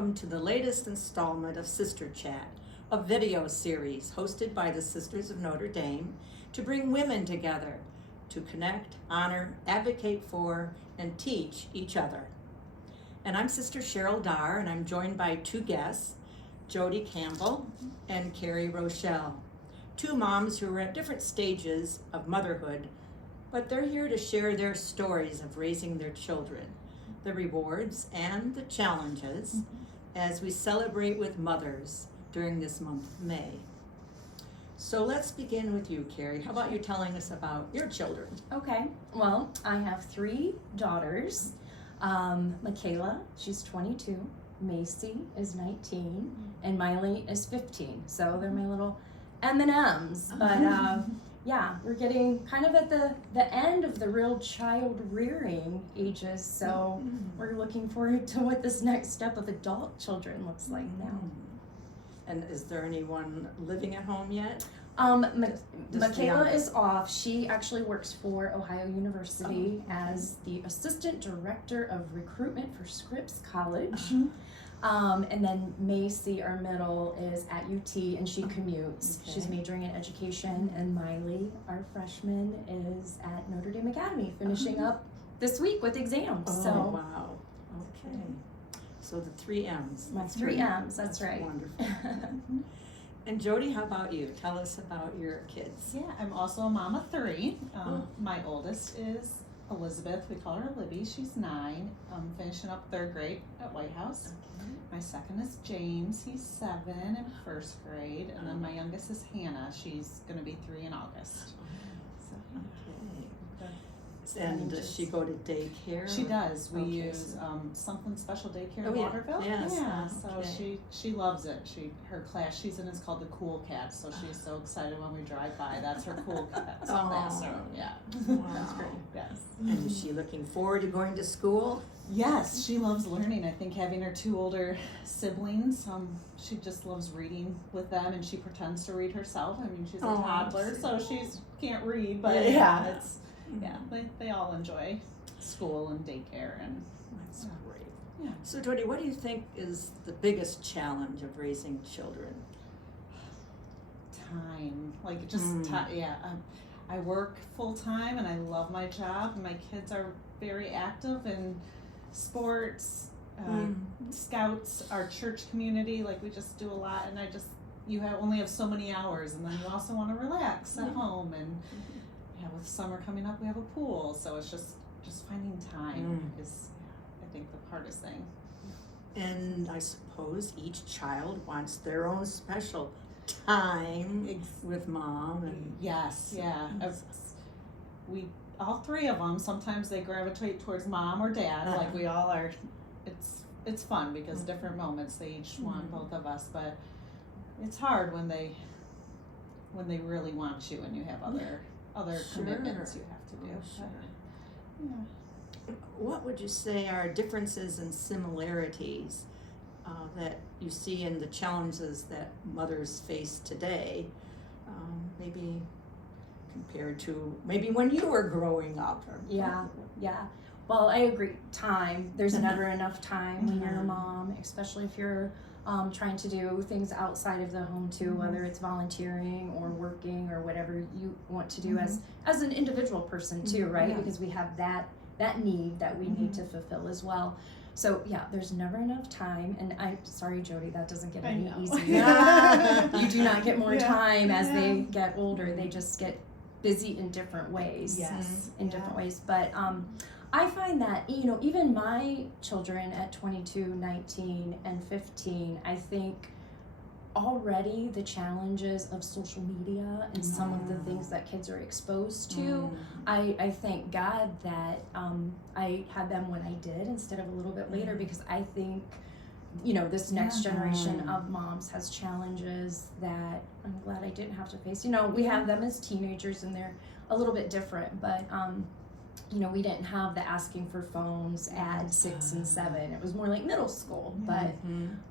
welcome to the latest installment of Sister Chat, a video series hosted by the Sisters of Notre Dame to bring women together to connect, honor, advocate for, and teach each other. And I'm Sister Cheryl Darr, and I'm joined by two guests, Jodi Campbell and Kerri Rochelle, two moms who are at different stages of motherhood, but they're here to share their stories of raising their children, the rewards and the challenges as we celebrate with mothers during this month of May. So let's begin with you, Kerri. How about you telling us about your children? Okay, well, I have three daughters. Michaela, she's 22, Macy is 19, and Miley is 15. So they're my little M&Ms. But yeah, we're getting kind of at the end of the real child rearing ages. So we're looking forward to what this next step of adult children looks like now. And is there anyone living at home yet? Michaela is off. She actually works for Ohio University as the Assistant Director of Recruitment for Scripps College. And then Macy, our middle, is at UT and she commutes. Okay. She's majoring in education. And Miley, our freshman, is at Notre Dame Academy, finishing up this week with exams. Oh, So wow. Okay. So the three M's. my three M's, that's right. Wonderful. And Jodi, how about you? Tell us about your kids. Yeah, I'm also a mom of three. My oldest is Elizabeth. We call her Libby. She's 9, finishing up 3rd grade at White House. Okay. My second is James. He's 7 in 1st grade. And then my youngest is Hannah. She's going to be 3 in August. So, Okay. the And does ages. she go to daycare? She does. We Okay, use so- something special daycare Oh, in yeah. Waterville. Yes. Yeah, Okay. so she loves it. Her class she's in is called the Cool Cats, so she's so excited when we drive by. That's her Cool Cats class. So, yeah, Wow. that's great. Yes. And is she looking forward to going to school? Yes, she loves learning. I think having her 2 older siblings, she just loves reading with them, and she pretends to read herself. I mean, she's a toddler, so she's can't read, but they all enjoy school and daycare and. That's great. Yeah. So, Jodi, what do you think is the biggest challenge of raising children? Time, like just I work full time and I love my job. My kids are very active in sports, scouts, our church community. Like we just do a lot, and you only have so many hours, and then you also want to relax at home. And with summer coming up, we have a pool, so it's just finding time is I think the hardest thing. And I suppose each child wants their own special time with mom. And Yes, yeah. We all 3 of them. Sometimes they gravitate towards mom or dad. Like we all are. It's fun because different moments they each want both of us. But it's hard when they really want you and you have other commitments you have to do. Sure. But, yeah. What would you say are differences and similarities that you see in the challenges that mothers face today, maybe compared to maybe when you were growing up? Yeah. Well, I agree. Time. There's never enough time when you're a mom, especially if you're trying to do things outside of the home too, whether it's volunteering or working or whatever you want to do as an individual person too, right? Yeah. Because we have that need that we need to fulfill as well. So yeah, there's never enough time, and sorry, Jodi, that doesn't get any easier. You do not get more time as they get older. They just get busy in different ways. Yes. In different ways. But I find that, even my children at 22, 19, and 15, I think already the challenges of social media and some of the things that kids are exposed to, I thank God that I had them when I did instead of a little bit later, because I think, this next generation of moms has challenges that I'm glad I didn't have to face. We have them as teenagers and they're a little bit different, but we didn't have the asking for phones at 6 and 7. It was more like middle school. But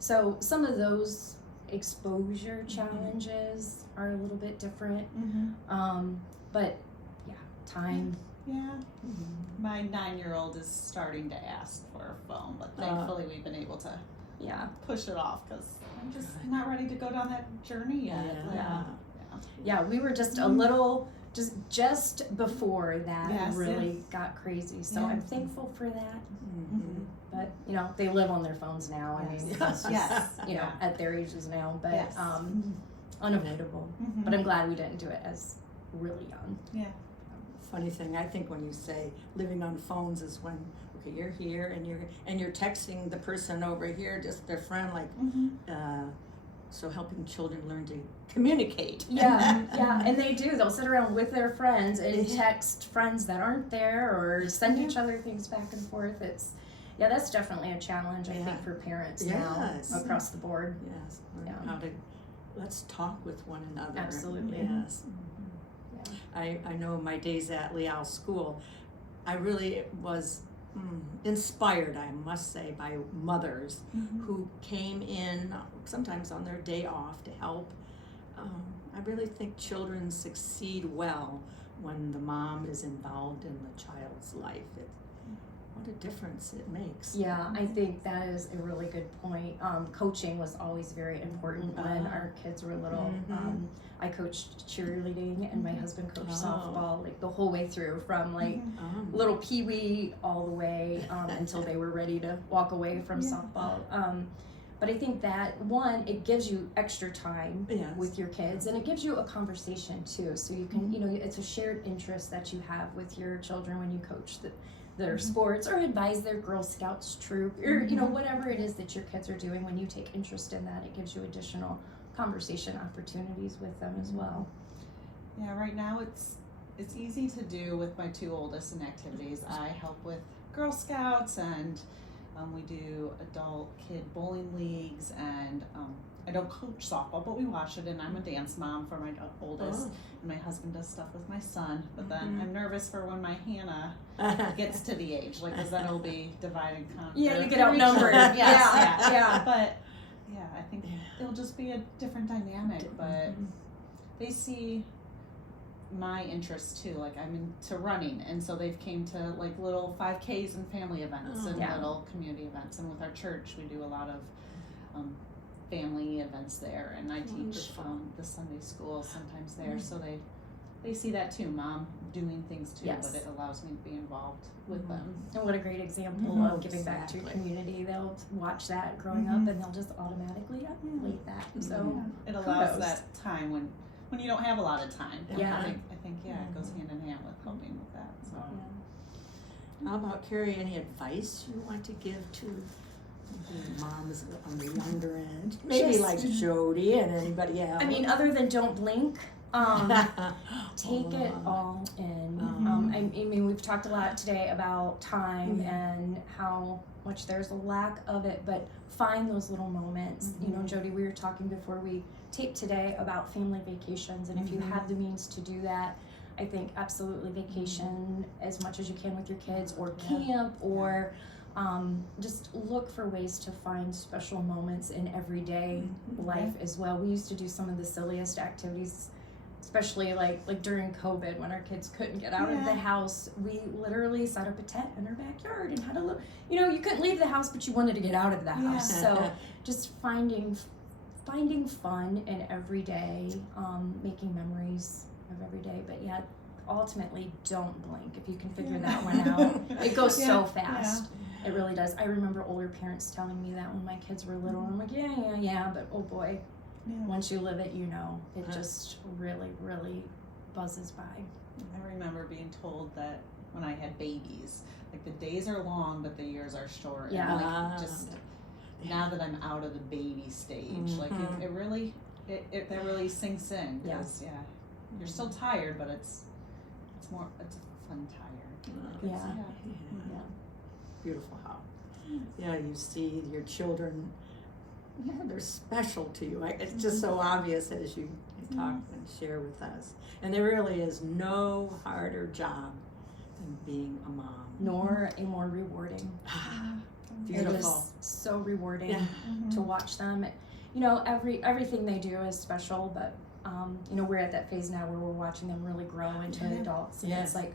so some of those exposure challenges are a little bit different. But yeah, time. Yeah. My 9-year-old is starting to ask for a phone, but thankfully we've been able to Yeah. push it off because I'm just not ready to go down that journey yet. Yeah, we were just a little, just before that Yes, really got crazy. So Yeah. I'm thankful for that. Mm-hmm. But, you know, they live on their phones now. I mean, that's just, Yes. you know, at their ages now. But Yes. unavoidable. Mhm. But I'm glad we didn't do it as really young. Yeah. Funny thing, I think when you say living on phones is when, okay, you're here and you're texting the person over here, just their friend, like, so helping children learn to communicate. Yeah, and they do. They'll sit around with their friends and Yeah. text friends that aren't there or send each other things back and forth. That's definitely a challenge, I think, for parents Yes. now across the board. Yes, learn Yeah. how to, let's talk with one another. Absolutely. Yes. Yeah. I know my days at Leal School, I really was inspired, I must say, by mothers who came in sometimes on their day off to help. I really think children succeed well when the mom is involved in the child's life. What a difference it makes. Yeah, I think that is a really good point. Coaching was always very important when our kids were little. I coached cheerleading and my husband coached softball like the whole way through from like little peewee all the way until they were ready to walk away from softball. But I think that one, it gives you extra time with your kids and it gives you a conversation too. So you can, you know, it's a shared interest that you have with your children when you coach their sports or advise their Girl Scouts troop or, you know, whatever it is that your kids are doing. When you take interest in that, it gives you additional conversation opportunities with them as well. Yeah, right now it's easy to do with my two oldest in activities. I help with Girl Scouts and we do adult kid bowling leagues and I don't coach softball, but we watch it and I'm a dance mom for my oldest and my husband does stuff with my son, but then I'm nervous for when my Hannah gets to the age, like, because then it'll be divide and conquer. Yeah, you get outnumbered. Yeah. But yeah, I think it'll just be a different dynamic, but they see my interests too. Like I'm into running, and so they've came to like little 5Ks and family events and little community events. And with our church, we do a lot of family events there, and I teach the Sunday school sometimes there, so they see that too. Mom doing things too, but it allows me to be involved with them. And what a great example of giving back to your community. They'll watch that growing up, and they'll just automatically emulate that. So it allows that time when you don't have a lot of time. Yeah. I think it goes hand in hand with helping with that. So. How about Kerri? Any advice you want to give to moms on the younger end? Maybe like Jodi and anybody else. I mean, other than don't blink. Take it all in. I mean, we've talked a lot today about time and how much there's a lack of it, but find those little moments. You know, Jodi, we were talking before we taped today about family vacations, and if you have the means to do that, I think absolutely vacation as much as you can with your kids, or camp, or just look for ways to find special moments in everyday life as well. We used to do some of the silliest activities, especially like during COVID when our kids couldn't get out of the house. We literally set up a tent in our backyard and had a little, you know, you couldn't leave the house, but you wanted to get out of the house. So just finding fun in every day, making memories of every day. But ultimately don't blink if you can figure that one out. It goes so fast. It really does. I remember older parents telling me that when my kids were little. I'm like, yeah, but oh boy, once you live it, you know, it just really, really buzzes by. I remember being told that when I had babies, like the days are long, but the years are short. Yeah. And like just now that I'm out of the baby stage, like it really sinks in. Because, you're still tired, but it's a fun tired. Beautiful how. Yeah, you see your children, they're special to you. It's just so obvious as you talk and share with us. And there really is no harder job than being a mom. Nor a more rewarding. Beautiful. It is so rewarding to watch them. You know, everything they do is special, but you know, we're at that phase now where we're watching them really grow into adults, and it's like,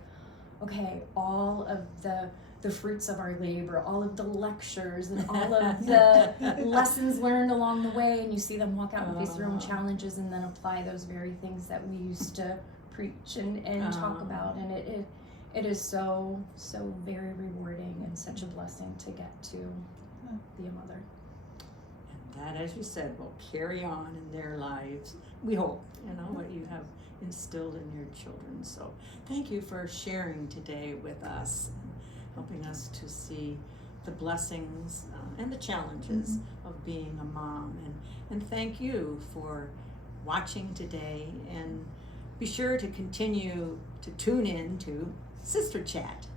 okay, all of the the fruits of our labor, all of the lectures and all of the lessons learned along the way, and you see them walk out and face their own challenges and then apply those very things that we used to preach and talk about. And it is so very rewarding and such a blessing to get to be a mother. And that, as you said, will carry on in their lives. We hope, what you have instilled in your children. So thank you for sharing today with us and helping us to see the blessings and the challenges of being a mom. And thank you for watching today, and be sure to continue to tune in to Sister Chat.